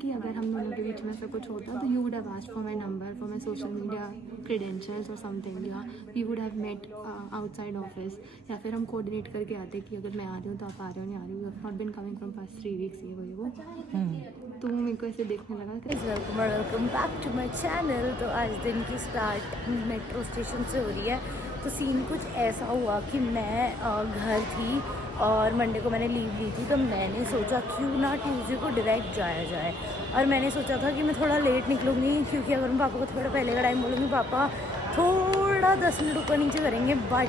कि अगर हम दोनों के बीच में से कुछ होता तो you would have asked for my number, for my social media credentials और समथिंग, या we would have met outside office, या फिर हम कोऑर्डिनेट करके आते कि अगर मैं आ रही हूँ तो आप आ रहे हो, नहीं आ रही हूँ, not been coming from past 3 weeks, ये वही वो। तो मेरे को ऐसे देखने लगा। Welcome back to my channel. तो आज दिन की स्टार्ट मेट्रो स्टेशन से हो रही है। तो सीन कुछ ऐसा हुआ कि मैं घर थी और मंडे को मैंने लीव ली थी, तो मैंने सोचा क्यों ना ट्यूसडे को डायरेक्ट जाया जाए। और मैंने सोचा था कि मैं थोड़ा लेट निकलूँगी, क्योंकि अगर मैं पापा को थोड़ा पहले का टाइम बोलूँगी पापा थोड़ा 10 मिनट ऊपर नीचे करेंगे, बट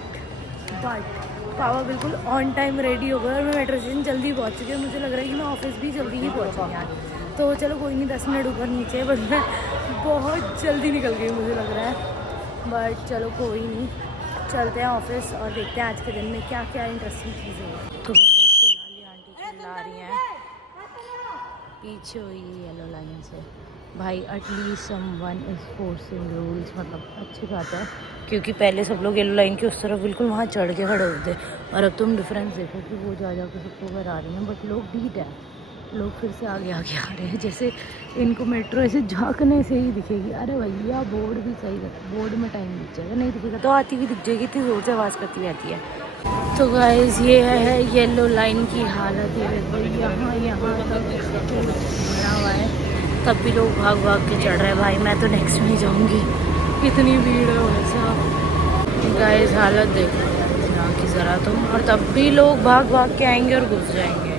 पापा बिल्कुल ऑन टाइम रेडी हो गए और मैं मेट्रो स्टेशन जल्दी पहुँच चुकी हूँ। मुझे लग रहा है कि मैं ऑफिस भी जल्दी ही पहुँचूँगी आज। तो चलो कोई नहीं, 10 मिनट ऊपर नीचे, बट मैं बहुत जल्दी निकल गई मुझे लग रहा है। बट चलो कोई नहीं, चलते हैं ऑफिस और देखते हैं आज के दिन में क्या क्या इंटरेस्टिंग चीज़ें हैं। तो फिलहाल ये आंटी चिल्ला रही हैं पीछे हुई येलो लाइन से। भाई at least someone is forcing rules, मतलब अच्छी बात है, क्योंकि पहले सब लोग येलो लाइन के उस तरफ बिल्कुल वहाँ चढ़ के खड़े होते थे, और अब तुम डिफरेंस देखो कि वो जा के सबको घर आ रही हैं। बट लोग डीट है, लोग फिर से आगे आगे आ रहे हैं, जैसे इनको मेट्रो ऐसे झांकने से ही दिखेगी। अरे भैया बोर्ड भी सही है, बोर्ड में टाइम दिख जाएगा, नहीं दिखेगा तो आती हुई दिख जाएगी, इतनी ज़ोर से आवाज़ करती हुई आती है। तो गाइस ये है येलो लाइन की हालत, ये देखो यहाँ तक भरा हुआ है, तब भी लोग भाग के चढ़ रहे हैं। भाई मैं तो नेक्स्ट में ही जाऊँगी, इतनी भीड़ है वैसा। गाइस हालत देखो यहाँ की ज़रा तुम, और तब भी लोग भाग के आएंगे और घुस जाएंगे।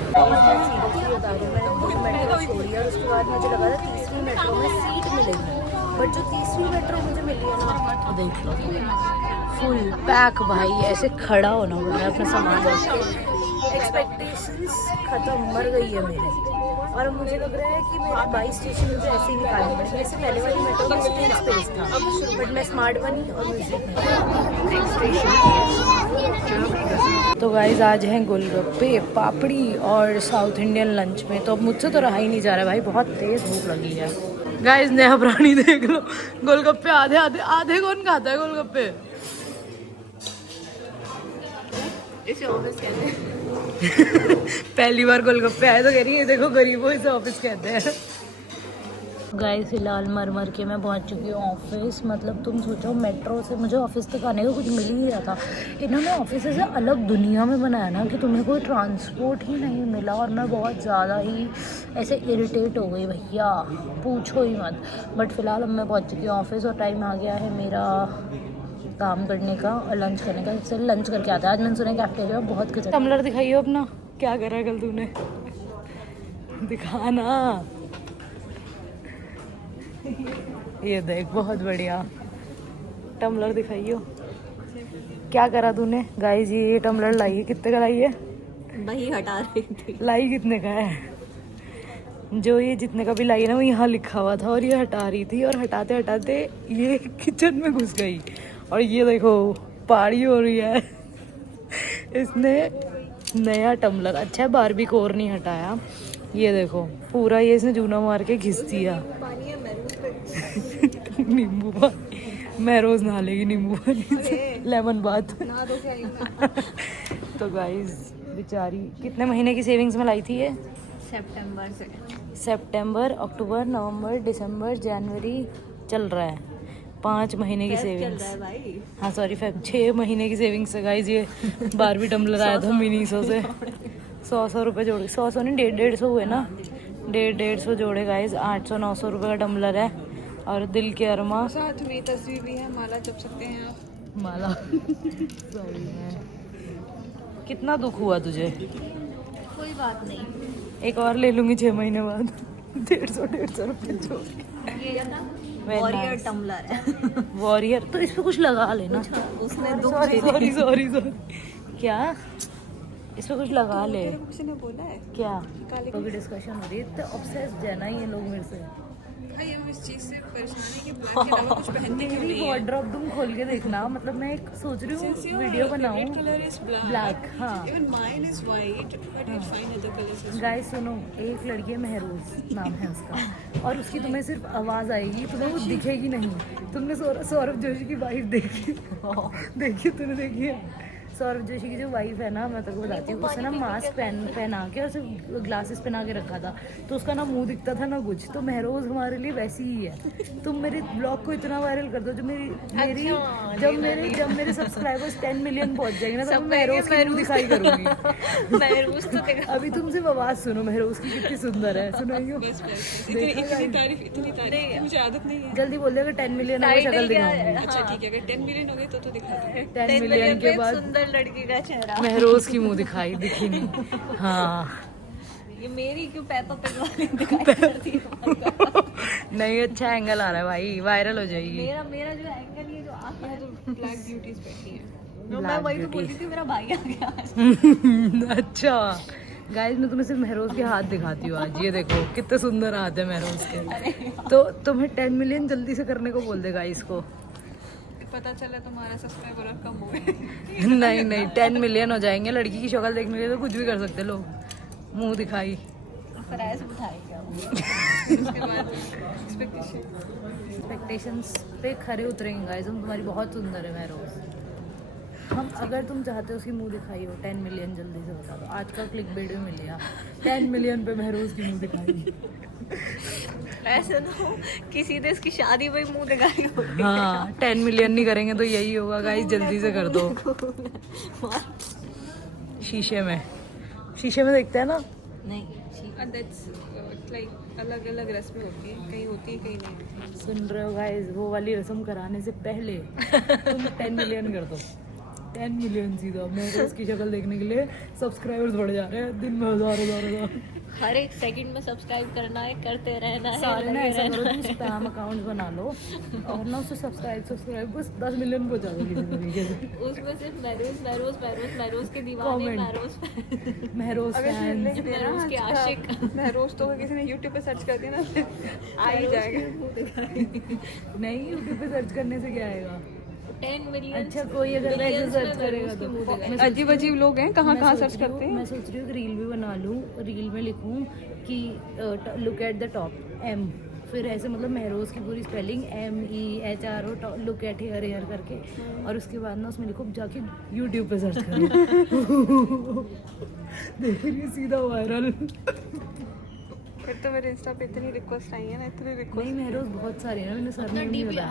मेट्रो छोड़ी और उसके बाद मुझे लगा था तीसरी मेट्रो में सीट मिलेगी, बट जो तीसरी मेट्रो मुझे मिली है ना, तो देख लो फुल पैक। भाई ऐसे खड़ा होना पड़ रहा है अपना सामान लेके। एक्सपेक्टेशंस खत्म, मर गई है मेरी। और अब मुझे लग रहा है कि मेरे 22 स्टेशन मुझे ऐसे ही निकालने पड़ेंगे। जैसे पहले वाली मेट्रो में स्पेस था, बट मैं स्मार्ट बनी और मुझे तो गाइस आज हैं गोलगप्पे, पापड़ी और साउथ इंडियन लंच में। तो अब मुझसे तो रहा ही नहीं जा रहा है भाई, बहुत तेज़ भूख लगी है। गाइस नया प्राणी देख लो, गोलगप्पे आधे कौन खाता है गोलगप्पे? इसे ऑफिस कहते हैं। पहली बार गोलगप्पे आए तो कह रही है देखो गरीबों इसे ऑफिस कहते हैं। गाइस फिलहाल मर के मैं पहुंच चुकी हूँ ऑफिस। मतलब तुम सोचो मेट्रो से मुझे ऑफिस तक आने को कुछ मिल ही नहीं रहा था। इन्होंने ऑफिस से अलग दुनिया में बनाया ना कि तुम्हें कोई ट्रांसपोर्ट ही नहीं मिला, और मैं बहुत ज़्यादा ही ऐसे इरिटेट हो गई भैया, पूछो ही मत। बट फिलहाल अब मैं पहुँच चुकी हूँ ऑफिस और टाइम आ गया है मेरा काम करने का और लंच करने का। इससे लंच करके आता है आज। मैंने सुना कैफेटेरिया बहुत कुछ। टम्बलर दिखाइए अपना, क्या करा कल तूने, दिखाना। ये देख बहुत बढ़िया टम्बलर दिखाइयो, क्या करा तूने। गाइस ये टम्बलर लाई है, कितने का लाई है? वही हटा रही थी। लाई कितने का है? जो ये जितने का भी लाई है ना, वो यहाँ लिखा हुआ था और ये हटा रही थी, और हटाते हटाते ये किचन में घुस गई। और ये देखो पारी हो रही है। इसने नया टम्बलर, अच्छा बारबी कोर नहीं हटाया, ये देखो पूरा ये इसने जूना मार के घिस दिया। नींबू पानी, मैं रोज नहा लेगी नींबू पानी से, लेमन बाथ। तो गाइस बेचारी कितने महीने की सेविंग्स में लाई थी ये? सितंबर, अक्टूबर, नवंबर, दिसंबर, जनवरी चल रहा है, 5 महीने की सेविंग्स। हाँ सॉरी फेब, 6 महीने की सेविंग्स है गाइस। ये बारबी टम्बलर आया था मिनीसो से, 100 रुपये जोड़े, 100 नहीं 150 हुए ना, 150 जोड़े गाइस, 800-900 रुपये का टम्बलर है। और दिल के अरमा साथ में तस्वीर भी है, माला जप सकते हैं आप, माला। सही है। कितना दुख हुआ तुझे? कोई बात नहीं, एक और ले लूंगी 6 महीने बाद, 150 रुपये जोड़। ये ना वॉरियर टम्बलर है। वॉरियर तो इस पे कुछ लगा लेना। उसने दुख सॉरी क्या इस पे कुछ लगा ले? किसी ने बोला है क्या तो भी डिस्कशन हो रही है, तो ऑब्सेस्ड है ना ये लोग मेरे से। भाई हम इस चीज से परेशान हैं कि ब्लैक के अलावा कुछ पहनते क्यों मेरी नहीं है। वार्डरोब तुम खोल के देखना, मतलब मैं एक सोच रही हूँ वीडियो बनाऊँ। ब्लैक, हाँ। Even mine is white, but I find other colors as well. Guys सुनो, एक लड़की है महरोज नाम है उसका, और उसकी तुम्हें सिर्फ आवाज़ आएगी, तुम्हें वो दिखेगी नहीं। तुमने सौरभ जोशी की वाइफ देखी? देखी तूने? देखी है सौरभ जोशी की जो वाइफ है ना, मैं तेरे को बताती हूँ, उसने ना मास्क पहना के और सिर्फ ग्लासेस पहना के रखा था, तो उसका ना मुंह दिखता था ना कुछ। तो महरोज हमारे लिए वैसी ही है। तुम मेरे ब्लॉग को इतना वायरल कर दो, जो जब मेरे सब्सक्राइबर्स 10 मिलियन पहुंच जाएंगे ना, तो मैं महरोज की मुंह दिखाई करूंगी। महरोज तो देखा। अभी तुम सिर्फ आवाज सुनो महरोज की कितनी सुंदर है, सुनाइयो। इतनी तारीफ मुझे आदत नहीं है। जल्दी बोल दे, अगर 10 मिलियन हो शक्ल दिखाऊंगी। अच्छा ठीक है, अगर 10 मिलियन हो गए तो दिखा दो। 10 मिलियन के बाद सुंदर लड़की का चेहरा, महरोज की मुंह दिखी नहीं। हाँ ये मेरी क्यों पेपा पिग वाली दिखाई करती है। नहीं, अच्छा एंगल आ रहा है भाई, वायरल हो जाएगी। मेरा जो एंगल, ये जो आंखें हैं, जो ब्लैक ब्यूटीज बैठी है, Black मैं वही तो beauties। बोल रही थी, मेरा भाई आ गया। अच्छा गाइस, मैं तुम्हें सिर्फ महरोज के हाथ दिखाती हूँ आज। ये देखो कितने सुंदर हाथ है महरोज के। तो तुम्हें 10 मिलियन जल्दी से करने को बोल दे गाइस को। पता चला तुम्हारे सब्सक्राइबर और कम हो गए। नहीं 10 मिलियन हो जाएंगे। लड़की की शक्ल देखने के लिए तो कुछ भी कर सकते लोग, मुंह दिखाई। फिर ऐसे उठाएगा उसके बाद एक्सपेक्टेशंस पे खरे उतरेंगे गाइस हम। तुम्हारी बहुत सुंदर है महरोज। हम अगर तुम चाहते हो उसकी मुंह दिखाई हो 10 मिलियन जल्दी से बता दो। आज का क्लिक बेट भी मिलेगा 10 मिलियन पे महरोज की मुंह दिखाई। ऐसे ना हो किसी देश की शादी में मुंह दिखाई हो। हाँ 10 मिलियन नहीं करेंगे तो यही होगा गाइस, जल्दी से कर दो। शीशे में देखते हैं ना। नहीं, दैट्स लाइक अलग अलग रस्में होती है, कहीं होती है कहीं नहीं होती। सुन रहे हो गाइस, वो वाली रस्म कराने से पहले तुम 10 मिलियन कर दो। 10 मिलियन सीधा। महरोज की शक्ल देखने के लिए सब्सक्राइबर्स बढ़ जा रहे हैं दिन में, हजार। हर एक सेकंड में सब्सक्राइब करना है, करते रहना है। सारे ना ऐसा करो, तुम स्पैम अकाउंट बना लो और ना उससे सब्सक्राइब बस 10 मिलियन पहुंचा दो किसी तरीके से। उसमें सिर्फ महरोज के दीवाने, महरोज फैन, महरोज के आशिक। महरोज तो किसी ने YouTube पे सर्च कर दिया ना, आ ही जाएगा। नहीं यूट्यूब पे सर्च करने से क्या आएगा। 10 मिलियन। अच्छा कोई अगर वैसे सर्च करेगा तो अजीब अजीब लोग हैं, कहाँ कहाँ सर्च करते हैं। मैं सोच रही हूँ कि रील भी बना लूँ, रील में लिखूँ कि look at the top M, फिर ऐसे मतलब महरोज की पूरी spelling MEHRO, look at here करके, और उसके बाद ना उसमें लिखो जाके यूट्यूब पे सर्च करो। देख रही सीधा वायरल। फिर तो मेरे इंस्टा पे इतनी रिक्वेस्ट आई है ना, इतनी रिक्वेस्ट। नहीं महरोज बहुत सारे हैं ना, मैंने सर ने नहीं बताया।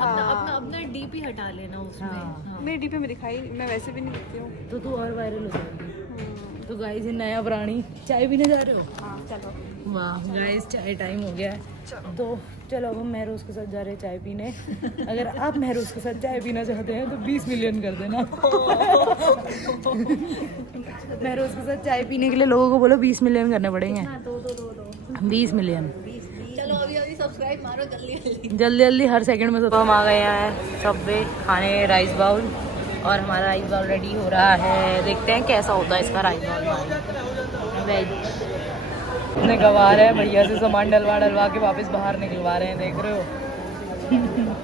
अपना डीपी हटा लेना उसमें। हाँ। मेरी डीपी में दिखाई, मैं वैसे भी नहीं दिखती हूँ। तो तू और वायरल हो जाएगी। तो गाइस ये नया प्राणी, चाय पीने जा रहे हो? हाँ चलो। वाह गाइस चाय टाइम हो गया है, तो चलो अब हम महरोज के साथ जा रहे हैं चाय पीने। अगर आप महरोज के साथ चाय पीना चाहते हैं तो 20 मिलियन कर देना। महरोज के साथ चाय पीने के लिए लोगों को बोलो 20 मिलियन करने पड़ेंगे। 20 मिलियन। चलो अभी सब्सक्राइब मारो जल्दी। जल्दी हर सेकंड में। तो हम आ गए हैं सबवे खाने राइस बाउल, और हमारा राइस बाउल रेडी हो रहा है। देखते हैं कैसा होता है इसका राइस बाउल। वेज निकलवा रहे हैं भैया से, सामान डलवा के वापस बाहर निकलवा रहे हैं, देख रहे हो।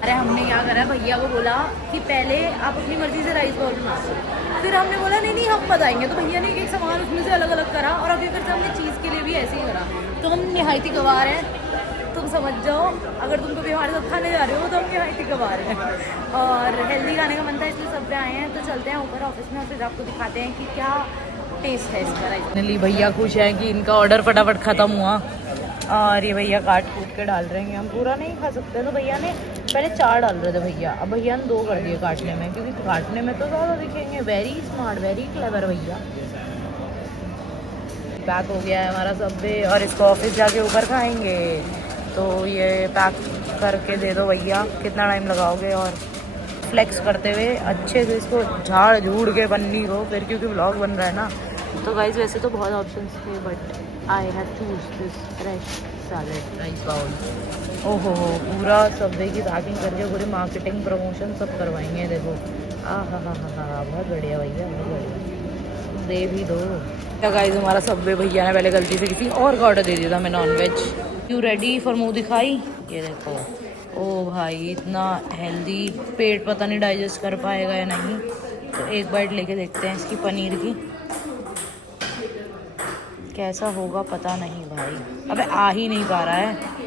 अरे हमने क्या करा, भैया को बोला कि पहले आप अपनी मर्जी से राइस बाउल बना दो, फिर हमने बोला नहीं हम बताएंगे, तो भैया ने एक सामान उसमें से अलग अलग करा, और अभी फिर हमने चीज़ के लिए भी ऐसे ही करा। तो हम निहायती गवार हैं, तुम समझ जाओ। अगर तुम कभी हमारे साथ खाने जा रहे हो तो हम निहायती गवार हैं, और हेल्दी खाने का मन था इसलिए सब पे आए हैं। तो चलते हैं ऊपर ऑफिस में और फिर आपको दिखाते हैं कि क्या टेस्ट है इसका राइस। फाइनली भैया खुश हैं कि इनका ऑर्डर फटाफट ख़त्म हुआ, और ये भैया काट कूट के डाल रहे हैं। हम पूरा नहीं खा सकते, तो भैया ने पहले 4 डाल रहे थे भैया, अब भैया ने 2 कर दिए काटने में, क्योंकि काटने में तो ज़्यादा दिखेंगे। वेरी स्मार्ट, वेरी क्लेवर भैया। पैक हो गया है हमारा सब्वे, और इसको ऑफिस जाके ऊपर खाएंगे। तो ये पैक करके दे दो भैया, कितना टाइम लगाओगे। और फ्लेक्स करते हुए अच्छे से इसको झाड़ झूड़ के पन्नी को, फिर क्योंकि व्लॉग बन रहा है ना। तो गाइस वैसे तो बहुत ऑप्शंस थे, but I have chose this fresh salad rice bowl. ओहो पूरा सब्वे की पैकिंग करके पूरी मार्केटिंग प्रमोशन सब करवाएंगे। देखो हाँ, बहुत बढ़िया भैया, बहुत बढ़िया, दे भी दो। क्या गाइस हमारा सब्वे भैया ने पहले गलती से किसी और का ऑर्डर दे दिया था, मैं नॉनवेज। यू रेडी फॉर मुँह दिखाई? ये देखो, ओ भाई इतना हेल्दी, पेट पता नहीं डाइजेस्ट कर पाएगा या नहीं। तो एक बाइट लेके देखते हैं इसकी पनीर की, कैसा होगा पता नहीं भाई। अबे आ ही नहीं पा रहा है।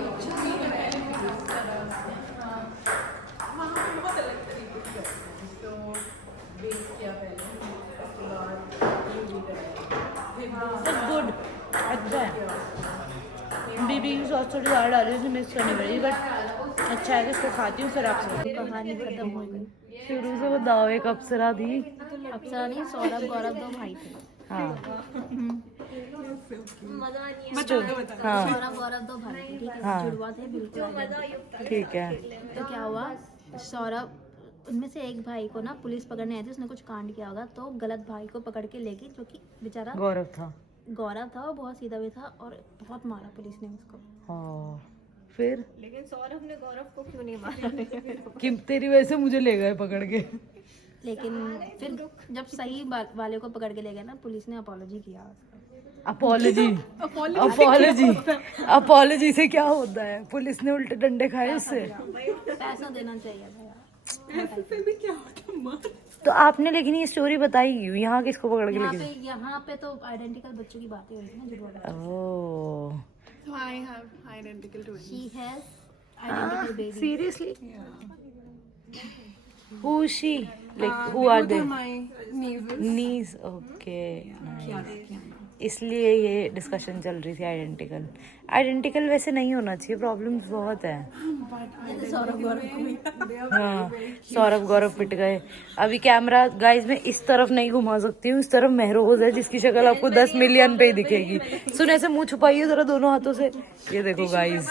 थोड़ी ज़्यादा डाली उसने मिक्स करनी पड़ेगी, बट अच्छा है कि इसको खाती हूँ फिर आपसे। कहानी खत्म हो गई। शुरू से बताओ, एक अप्सरा थी। अप्सरा नहीं, सौरभ गौरव 2 भाई थे। हाँ हाँ सौरभ गौरव 2 भाई थे, ठीक है, हाँ। जुड़वा थे बिल्कुल। ठीक है। तो क्या हुआ, सौरभ उनमें से एक भाई को ना पुलिस पकड़ने आई थी, उसने कुछ कांड किया होगा, तो गलत भाई को पकड़ के ले गई, जो कि बेचारा गौरव था। गौरव था, वो बहुत सीधा भी था और बहुत मारा पुलिस ने उसको। हाँ फिर लेकिन सौरभ ने गौरव को क्यों नहीं मारा? कि तेरी वजह से मुझे ले गए पकड़ के। लेकिन फिर जब सही वाले को पकड़ के ले गए ना, पुलिस ने अपॉलोजी किया उसका। अपॉलोजी अपॉलोजी अपॉलोजी से क्या होता है? पुलिस ने उल्टे डंडे खाए उससे। पैसा देना चाहिए था यार। फिर भी क्या होता? तो आपने लेकिन ये स्टोरी बताई क्यों? यहाँ किसको पकड़ के लेके? यहाँ पे तो आइडेंटिकल बच्चों की बातें हो रही थी ना, जुड़वा। ओह So I have identical twins. She has identical baby. Seriously? Who is she? Like who are they? My nieces. Niece. Okay. इसलिए ये डिस्कशन चल रही थी आइडेंटिकल। आइडेंटिकल वैसे नहीं होना चाहिए, प्रॉब्लम्स बहुत है। हाँ सौरभ गौरव पिट गए। अभी कैमरा गाइस मैं इस तरफ नहीं घुमा सकती हूँ, इस तरफ महरोज है जिसकी शक्ल आपको 10 मिलियन पे ही दिखेगी। सुन ऐसे मुंह छुपाइए जरा दोनों हाथों से। ये देखो गाइस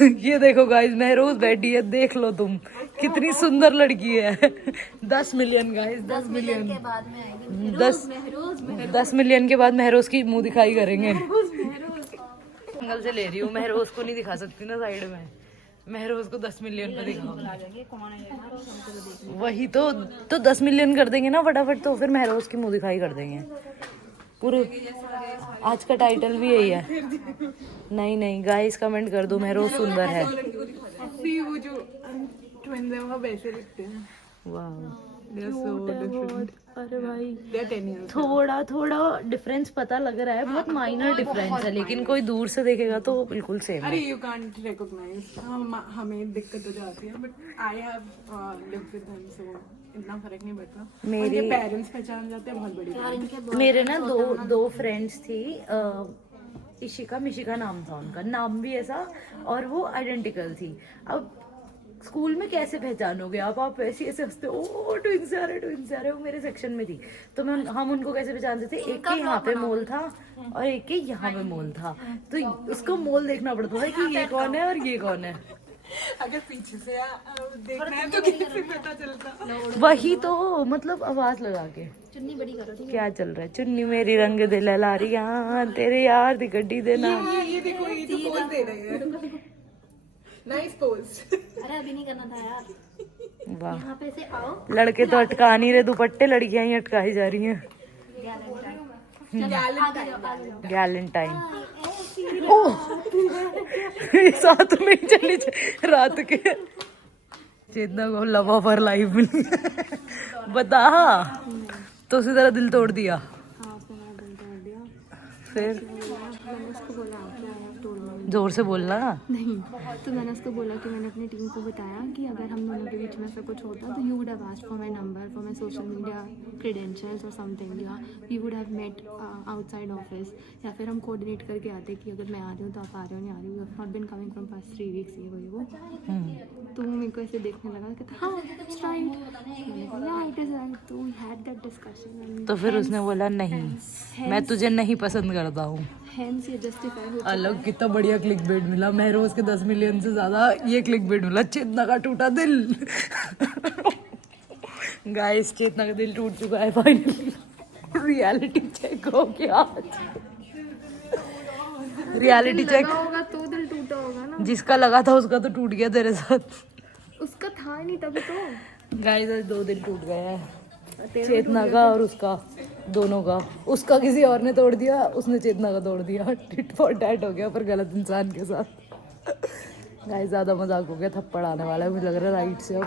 ये देखो गाइस महरोज बैठी है, देख लो तुम कितनी सुंदर लड़की है। 10 मिलियन गाइस, 10 मिलियन के बाद में आएगी 10 मिलियन के बाद महरोज की मुंह दिखाई करेंगे। एंगल से ले रही हूँ, महरोज को नहीं दिखा सकती ना साइड में। महरोज को 10 मिलियन पे दिखाओ। वही तो 10 मिलियन कर देंगे ना फटाफट, तो फिर महरोज की मुंह दिखाई कर देंगे पूरे। आज का टाइटल भी यही है। नहीं गाइस कमेंट कर दो महरोज सुंदर है। वो जो twins हैं वो वैसे दिखते हैं। वाह They are so different. अरे भाई They are 10 years. थोड़ा डिफरेंस पता लग रहा है, बहुत माइनर डिफरेंस है, लेकिन कोई दूर से देखेगा तो बिल्कुल सेम अरे है। you can't recognize. हमें दिक्कत हो जाती है, but I have lived with them, so इतना फर्क नहीं पड़ता। मेरे उनके पेरेंट्स पहचान जाते हैं, बहुत बड़ी बात है। मेरे ना दो फ्रेंड्स थी, इशिका मिशिका नाम था उनका, नाम भी ऐसा, और वो आइडेंटिकल थी। अब स्कूल में कैसे पहचानोगे आप ऐसे ऐसे हंसते ओ ट्विंस आ रहे। वो मेरे सेक्शन में थी, तो हम उनको कैसे पहचानते थे? एक के यहाँ पे मोल था और एक के यहाँ पे मोल था, तो उसको मोल देखना पड़ता था कि ये कौन है और ये कौन है। अगर पीछे से देखना है तो कैसे पता चलता? वही तो मतलब आवाज लगा के। चुन्नी बड़ी करो, ठीक है? क्या चल रहा है? चुन्नी मेरी रंग दे लारियां तेरे यार दी गड्डी देना। ये देखो, ये तो पोज दे रहे हैं। Nice pose. अरे अभी नहीं करना था यार। वाह यहाँ पे से आओ। लड़के तो अटका नहीं रहे दुपट्टे, लड़कियां ही अटकाई जा रही हैं। गैलेंटाइन साथ में ही चली रात के। चेतना को लव ऑफ हर लाइफ मिली बता, तो उसी तरह दिल तोड़ दिया। हाँ उसने मेरा दिल तोड़ दिया। फिर मैंने उसको बोला कि आई हैव टोल्ड माय। जोर से बोलना। नहीं, तो मैंने उसको बोला कि मैंने अपनी टीम को बताया कि अगर हम दोनों के बीच में से कुछ होता तो you would have asked for my number, for my social media credentials और समथिंग, या we would have met outside office, या फिर हम कोऑर्डिनेट करके आते कि अगर मैं आ रही हूँ तो आप आ रहे हो, नहीं आ रही हूँ, not been coming from past 3 weeks, ये वो। तो वो मेरे को ऐसे देखने लगा कि हाँ इट्स राइट, या इट इज़ राइट। तो वी हैड दैट डिस्कशन। तो फिर उसने बोला नहीं मैं तुझे नहीं पसंद करता हूँ। हेंस ये जस्टिफाई हो। अलग कितना बढ़िया क्लिक बेट मिला, महरोज के 10 मिलियन से ज्यादा ये क्लिक बेट मिला। चेतना का टूटा दिल। गाइस चेतना का दिल टूट चुका है फाइनली। रियलिटी चेक हो गया। रियलिटी चेक होगा तो दिल टूटा होगा ना। जिसका लगा था उसका तो टूट गया तेरे साथ। उसका था नहीं तभी तो। गाइस आज 2 दिल टूट गए हैं, चेतना का और उसका, दोनों का। उसका किसी और ने तोड़ दिया, उसने चेतना का तोड़ दिया। टिट फॉर टैट हो गया पर गलत इंसान के साथ। गाइस ज़्यादा मजाक हो गया, थप्पड़ आने वाला है मुझे लग रहा है राइट से। अब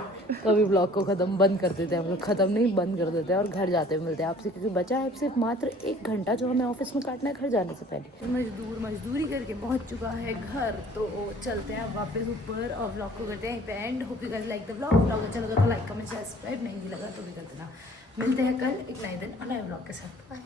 कभी ब्लॉग को ख़त्म बंद कर देते हैं हम लोग, ख़त्म नहीं बंद कर देते हैं और घर जाते मिलते हैं आपसे, क्योंकि बचा है सिर्फ मात्र 1 घंटा जो हमें ऑफिस में काटना है घर जाने से पहले। मजदूरी करके पहुंच चुका है घर, तो चलते हैं वापस ऊपर और ब्लॉग को करते हैं and. Hope you guys like the blog अच्छा लगा तो लाइक कमेंट सब्सक्राइब, नहीं भी लगा तो भी कर देना। मिलते हैं कल एक नए दिन और नए ब्लॉग के साथ। बाय।